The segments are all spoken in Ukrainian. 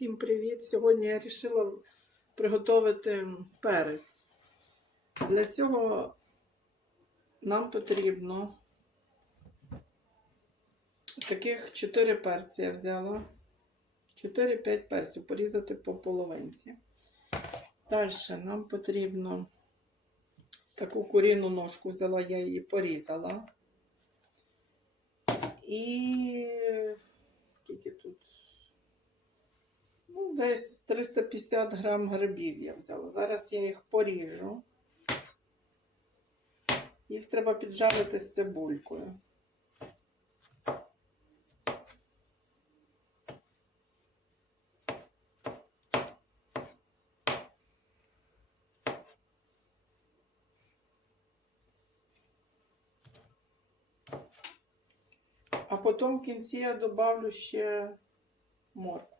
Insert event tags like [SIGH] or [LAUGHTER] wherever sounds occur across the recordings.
Всім привіт! Сьогодні я вирішила приготувати перець. Для цього нам потрібно таких 4 перці я взяла. 4-5 перців порізати по половинці. Далі нам потрібно таку куріну ножку взяла, я її порізала. І скільки тут? Ну, десь 350 грам грибів я взяла. Зараз я їх поріжу. Їх треба піджарити з цибулькою. А потім в кінці я добавлю ще морку.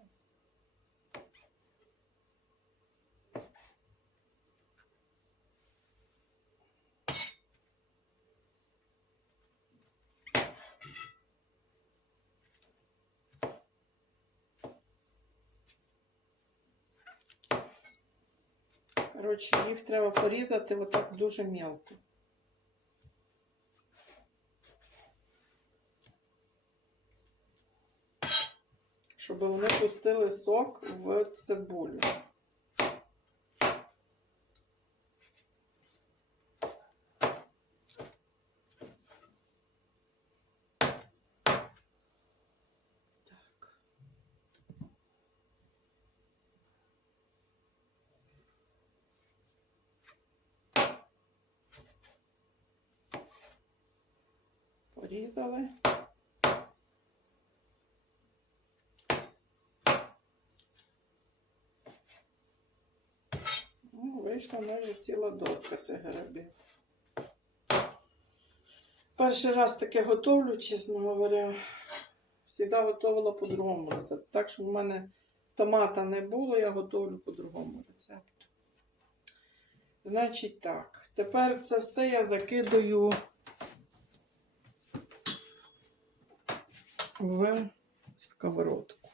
Коротше, їх треба порізати отак дуже мілко. Щоб вони пустили сок в цибулю. Порізали. Ну, вийшла майже ціла доска цих грибів. Перший раз таке готовлю, чесно говоря. Всегда готувала по другому рецепту. Так що в мене томата не було, я готовлю по другому рецепту. Значить так, тепер це все я закидаю в сковородку.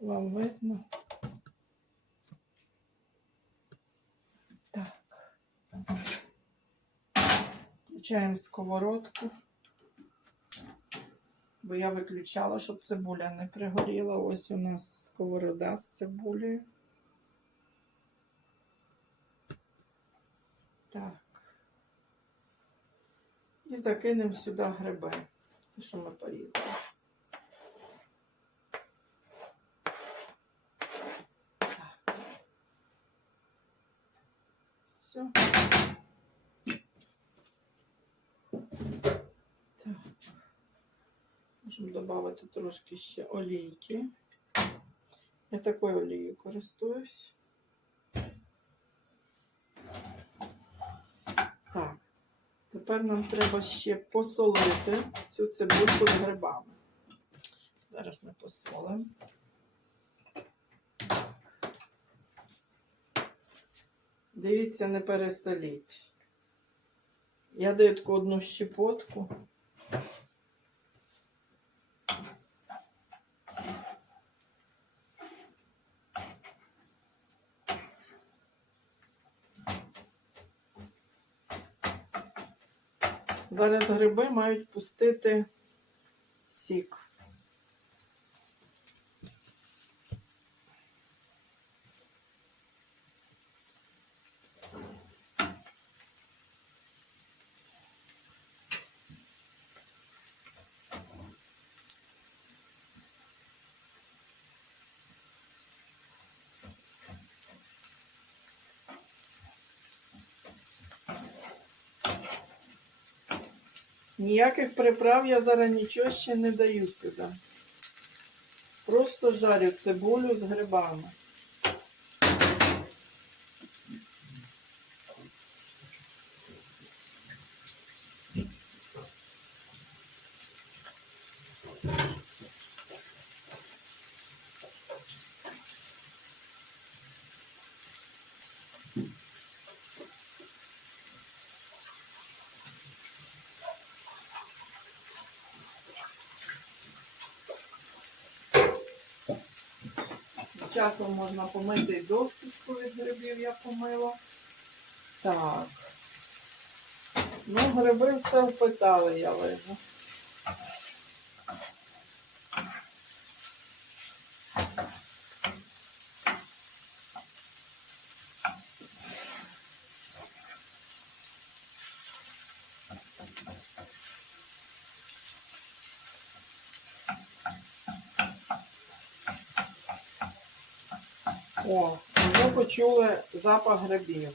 Вам видно? Так. Включаємо сковородку. Бо я виключала, щоб цибуля не пригоріла. Ось у нас сковорода з цибулею. Так. І закинемо сюди гриби, що ми порізали. Так. Все. Так. Можемо додати трошки ще олійки. Я такою олією користуюсь. Так, тепер нам треба ще посолити цю цибульку з грибами. Зараз ми посолимо. Дивіться, не пересоліть. Я даю таку одну щепотку. Зараз гриби мають пустити сік. Ніяких приправ я зараз нічого ще не даю сюди. Просто жарю цибулю з грибами. Часом можна помити і досточку від грибів, я помила. Так. Ну, гриби все впитали, я вижу. О, вже почули запах грибів.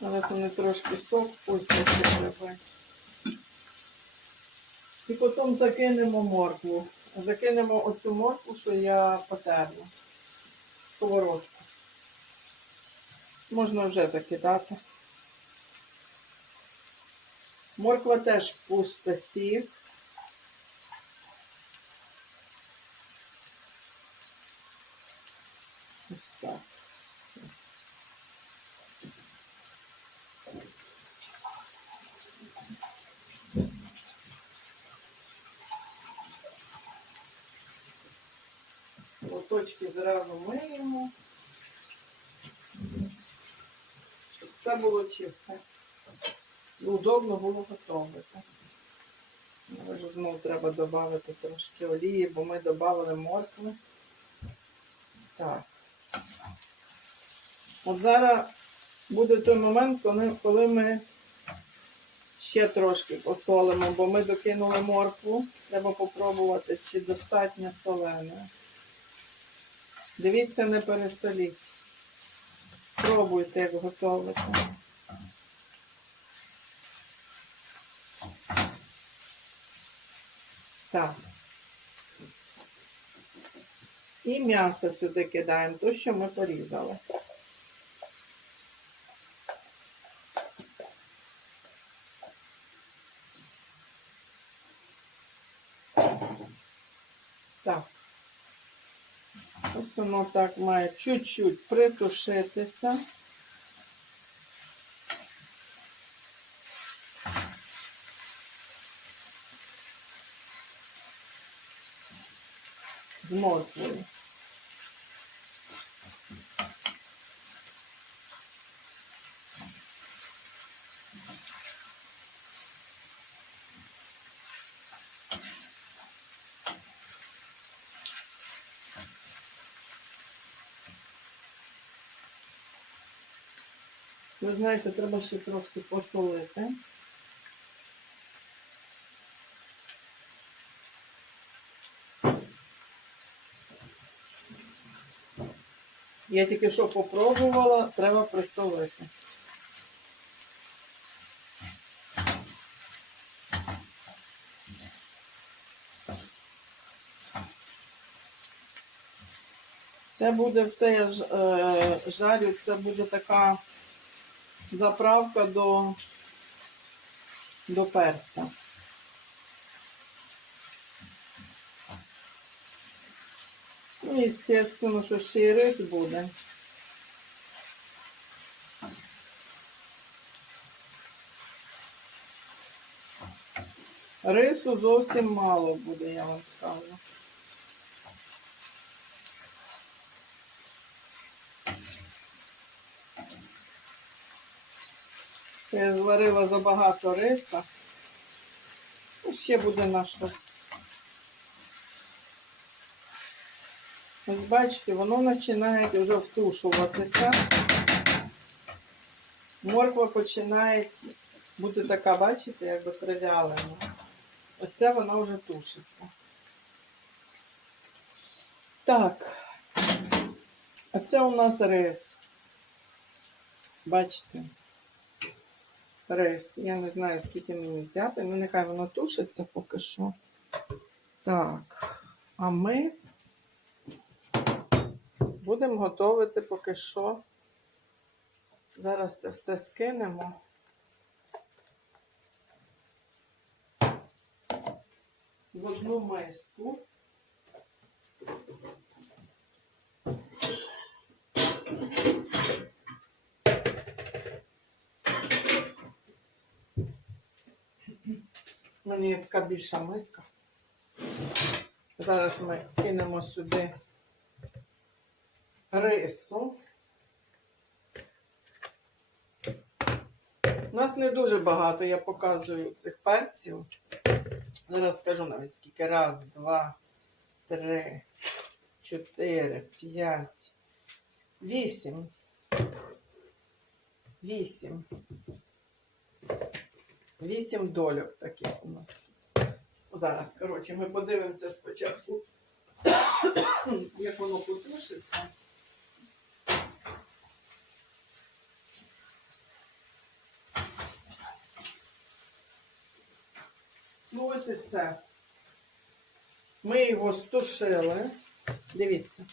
Зараз вони трошки сок пустять гриби. І потім закинемо моркву. Закинемо оцю моркву, що я потерла. Сковородку. Можна вже закидати. Морква теж пусте сік. Ось так. Все. Лоточки зразу миємо. Щоб все було чисте. І удобно було готувати. Може знову треба додати трошки олії, бо ми додали моркви. Так. От зараз буде той момент, коли, ми ще трошки посолимо, бо ми докинули моркву. Треба попробувати, чи достатньо солене. Дивіться, не пересоліть. Пробуйте, як готувати. Так. І м'ясо сюди кидаємо, то, що ми порізали. Так. Ось воно так має чуть-чуть притушитися. З. Ви знаєте, треба ще трошки посолити. Я тільки що попробувала, треба присолити. Це буде все, я ж, е, жарю, це буде така заправка до, до перця. Ну, естественно, що ще й рис буде. Рису зовсім мало буде, я вам скажу. Я зварила забагато риса. Ну, ще буде на щось. Ось бачите, воно починає вже втушуватися. Морква починає бути така, бачите, якби привялена. Ось це вона вже тушиться. Так, а це у нас рис. Бачите? Рис. Я не знаю, скільки мені взяти. Ну, нехай воно тушиться поки що. Так, а ми будемо готувати поки що. Зараз це все скинемо. В одну миску. Мені така більша миска. Зараз ми кинемо сюди рису. У нас не дуже багато, я показую цих перців. Зараз скажу навіть скільки. Раз, два, три, чотири, п'ять, вісім. Вісім. Вісім дольок таких у нас. Зараз, коротше, ми подивимося спочатку, [COUGHS] як воно потушиться. Ну, ось і все. Ми його стушили. Дивіться.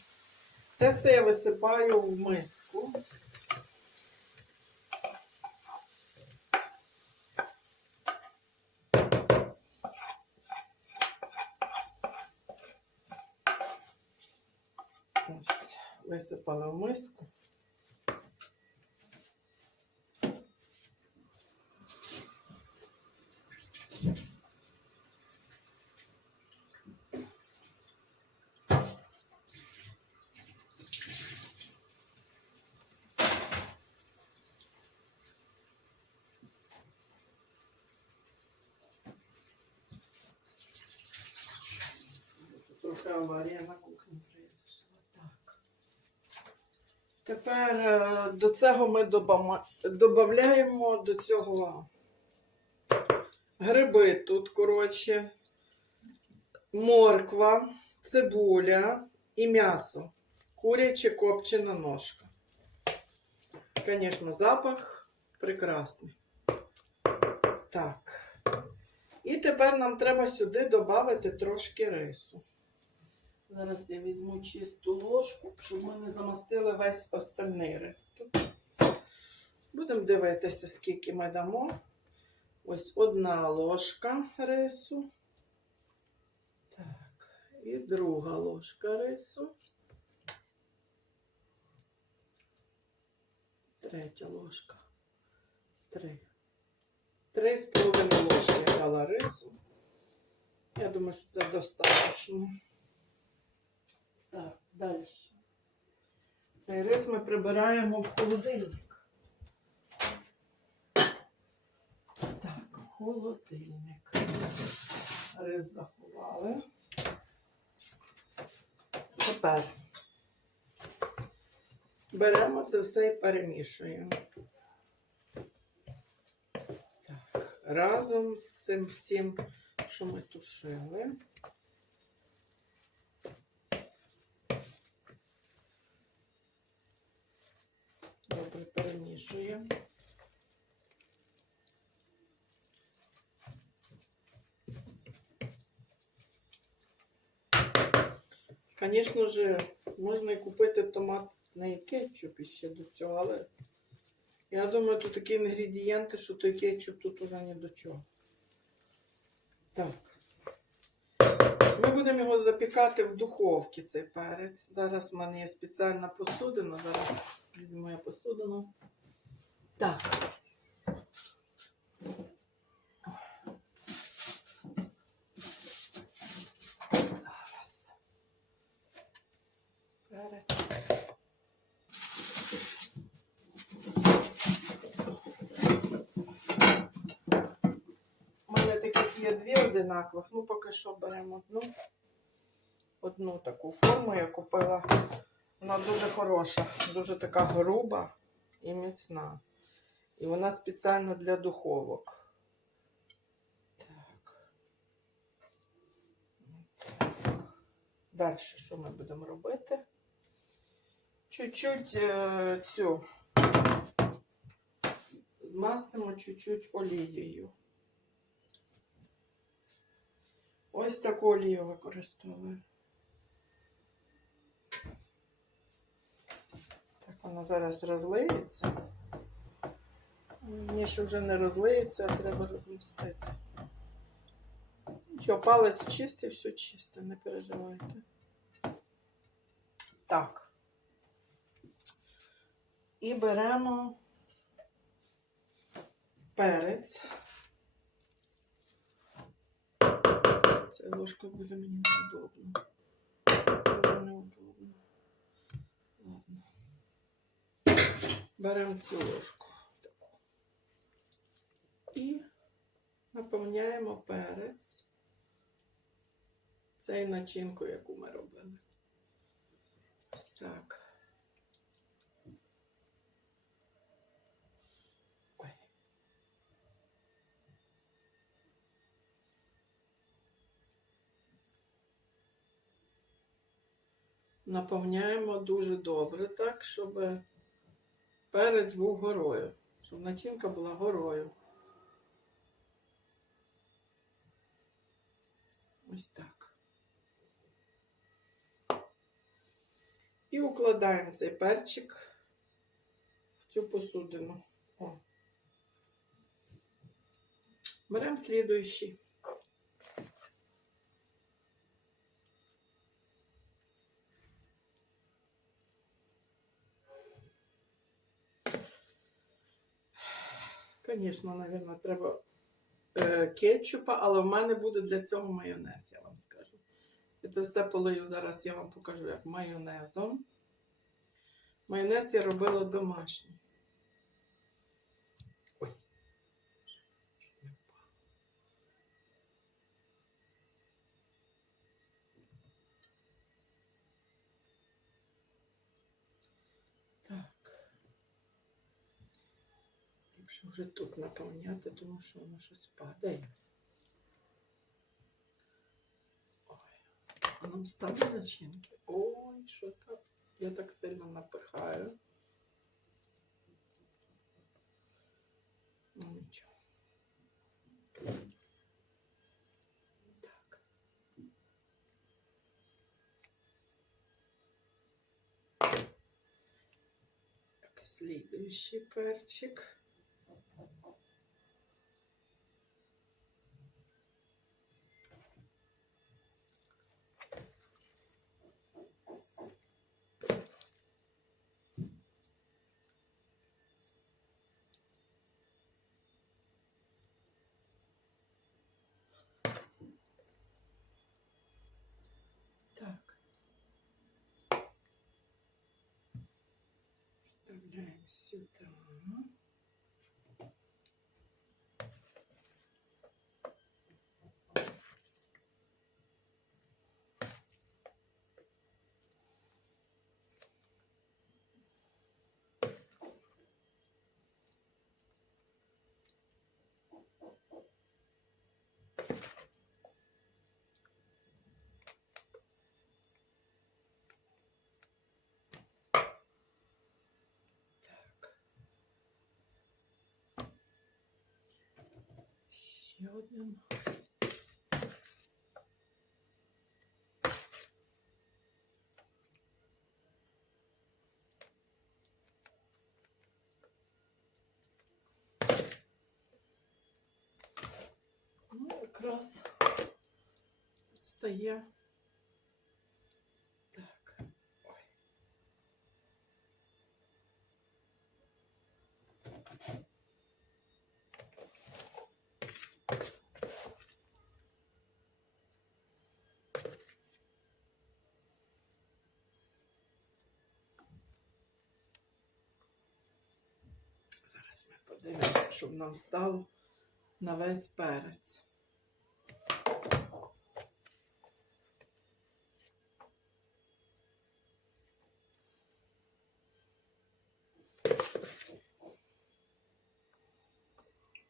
Це все я висипаю в миску. Ось, висипала в миску. Трохи аварія на кухні произошла. Так. Тепер е, до цього ми додаємо до цього гриби тут, коротше, морква, цибуля і м'ясо. Куряче копчена ножка. Звісно, запах прекрасний. Так. І тепер нам треба сюди додати трошки рису. Зараз я візьму чисту ложку, щоб ми не замастили весь остальний рис. Будемо дивитися, скільки ми дамо. Ось одна ложка рису. Так, і друга ложка рису. Третя ложка. Три. Три з половиною ложки я дала рису. Я думаю, що це достатньо. Так, далі. Цей рис ми прибираємо в холодильник. Так, холодильник. Рис заховали. Тепер беремо це все і перемішуємо. Так, разом з цим всім, що ми тушили. Добре перемішуємо. Звісно ж, можна і купити томатний кетчуп іще до цього, але я думаю, тут такі інгредієнти, що той кетчуп тут уже ні до чого. Так. Ми будемо його запікати в духовці, цей перець. Зараз в мене є спеціальна посудина. Зараз візьму я посудину. Так. Зараз. Перець. У мене таких є дві одинакових. Ну, поки що беремо одну. Одну таку форму я купила. Вона дуже хороша, дуже така груба і міцна. І вона спеціально для духовок. Так. Далі, що ми будемо робити? Чуть-чуть е, цю змастимо чуть-чуть олією. Ось таку олію використовую. Так, воно зараз розлиється. Ні, що вже не розлиється, а треба розмістити. Нічого, палець чистий, все чисте, не переживайте. Так. І беремо перець. Ця ложка буде мені неудобно. Неудобно. Ладно. Беремо цю ложку. І наповняємо перець. Цей начинку, яку ми робили. Ось так. Наповняємо дуже добре, так, щоб перець був горою, щоб начинка була горою. Ось так. І укладаємо цей перчик в цю посудину. О. Беремо слідуючий. Звісно, мабуть, треба кетчупа, але в мене буде для цього майонез, я вам скажу. І це все полию зараз, я вам покажу, як майонезом. Майонез я робила домашній. Ой. чуть не впало. Так. Ліпше вже тут наповняти, тому що воно щось падає. Ой. А нам стали начинки. Ой, що так? Я так сильно напихаю. Ну нічого. Так. Так, слідуючий перчик. Так. Вставляем сюда. Ще один. Ну, якраз стає. Зараз ми подивимося, щоб нам стало на весь перець.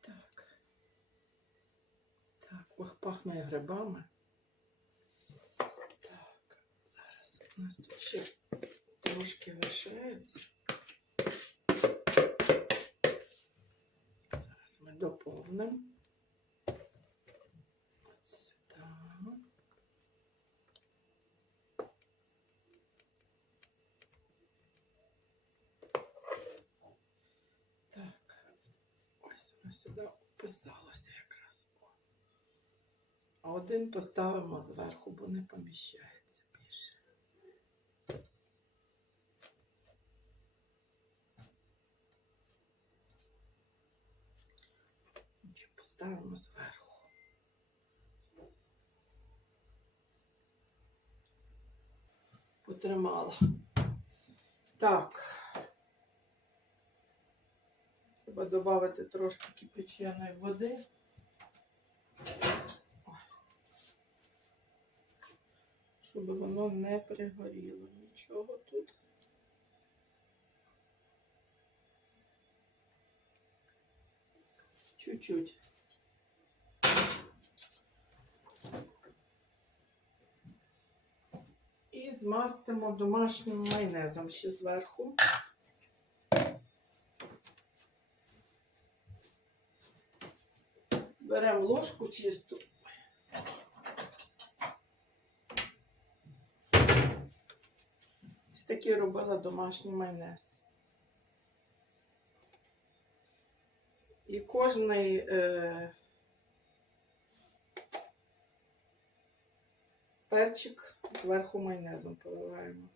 Так. Так, пахне грибами. Так, зараз у нас тут ще трошки лишається. Ми доповнимо. От сюди. Так, ось воно сюди вписалося якраз. А один поставимо зверху, бо не поміщається поставимо зверху. Потримала. Так. Треба додати трошки кипяченої води. Щоб воно не пригоріло. Нічого тут. Чуть-чуть. Змастимо домашнім майонезом ще зверху. Беремо ложку чисту. Ось такий робила домашній майонез. І кожний е, перчик зверху майонезом поливаємо.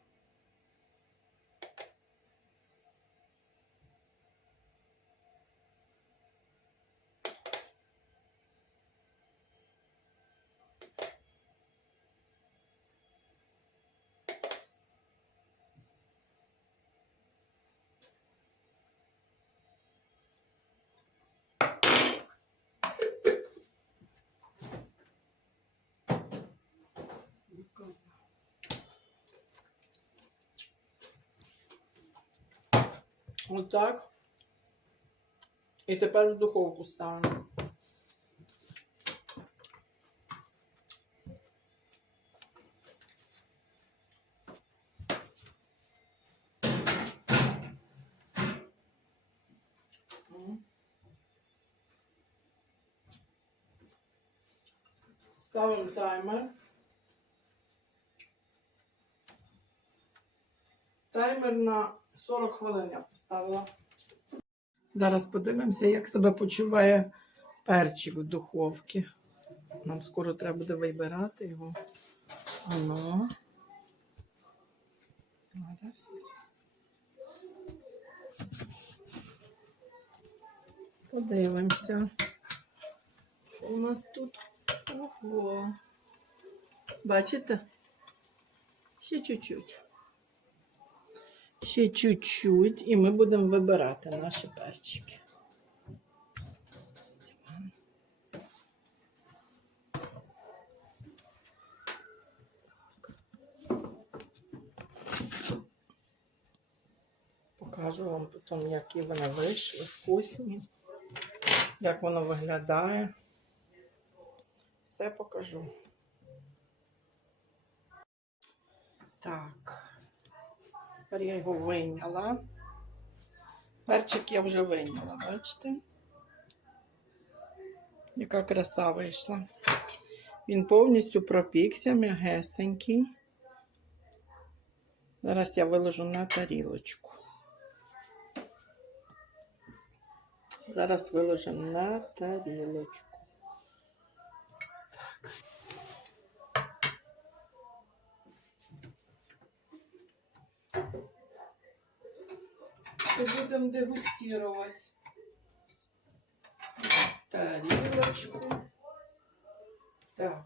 Отак. І тепер в духовку ставимо. Ставимо таймер. Таймер на 40 хвилин я поставила. Зараз подивимося, як себе почуває перчик в духовці. Нам скоро треба буде вибирати його. Ано. Зараз. Подивимося. Що у нас тут? Ого. Бачите? Ще чуть-чуть. Ще чуть-чуть, і ми будемо вибирати наші перчики. Покажу вам потім, які вони вийшли, вкусні, як воно виглядає. Все покажу. Так. Тепер я його вийняла. Перчик я вже вийняла, бачите? Яка краса вийшла. Він повністю пропікся, м'ягесенький. Зараз я виложу на тарілочку. Зараз виложимо на тарілочку. І будемо дегустувати тарілочку. Так.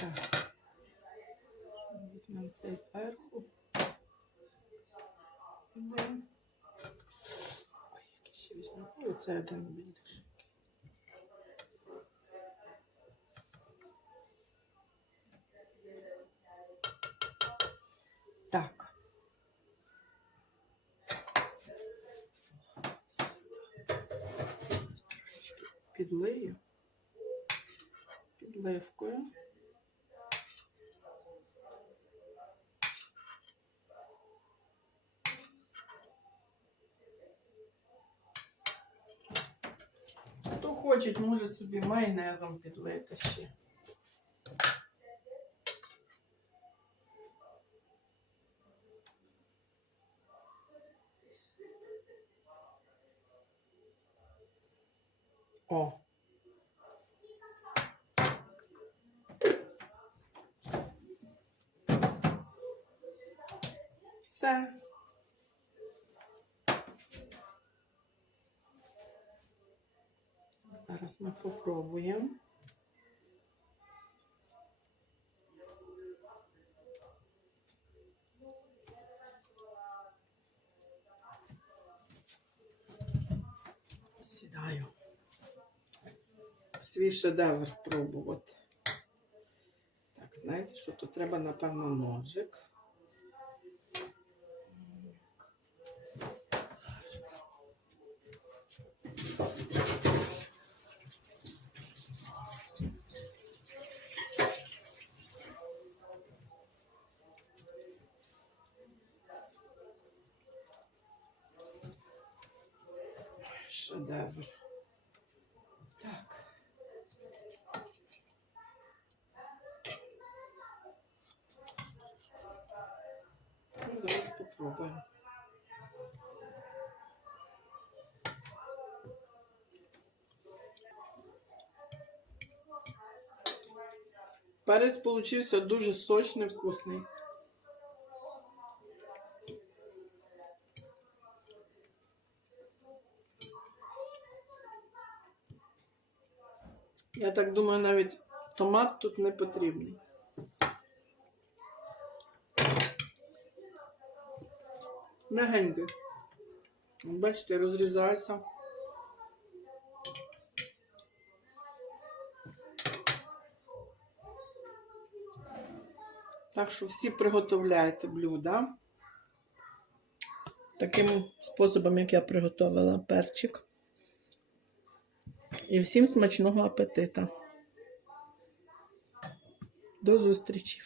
Так. Візьмемо цей зверху. Де? Ой, який ще візьмемо. І оце один більше. Так. Трошечки підлию. Підливкою. Хто можуть собі майонезом підлити ще. О. Все. Зараз ми попробуємо. Сідаю. Свій шедевр пробувати. Так, знаєте, що тут треба, напевно, ножик. Зараз. Шедевр. Так. Ну, зараз попробуємо. Перець получився дуже сочний, вкусний. Я так думаю, навіть томат тут не потрібний. Мягенький. Бачите, розрізається. Так що всі приготовляйте блюда. Таким способом, як я приготувала перчик. І всім смачного апетита. До зустрічі!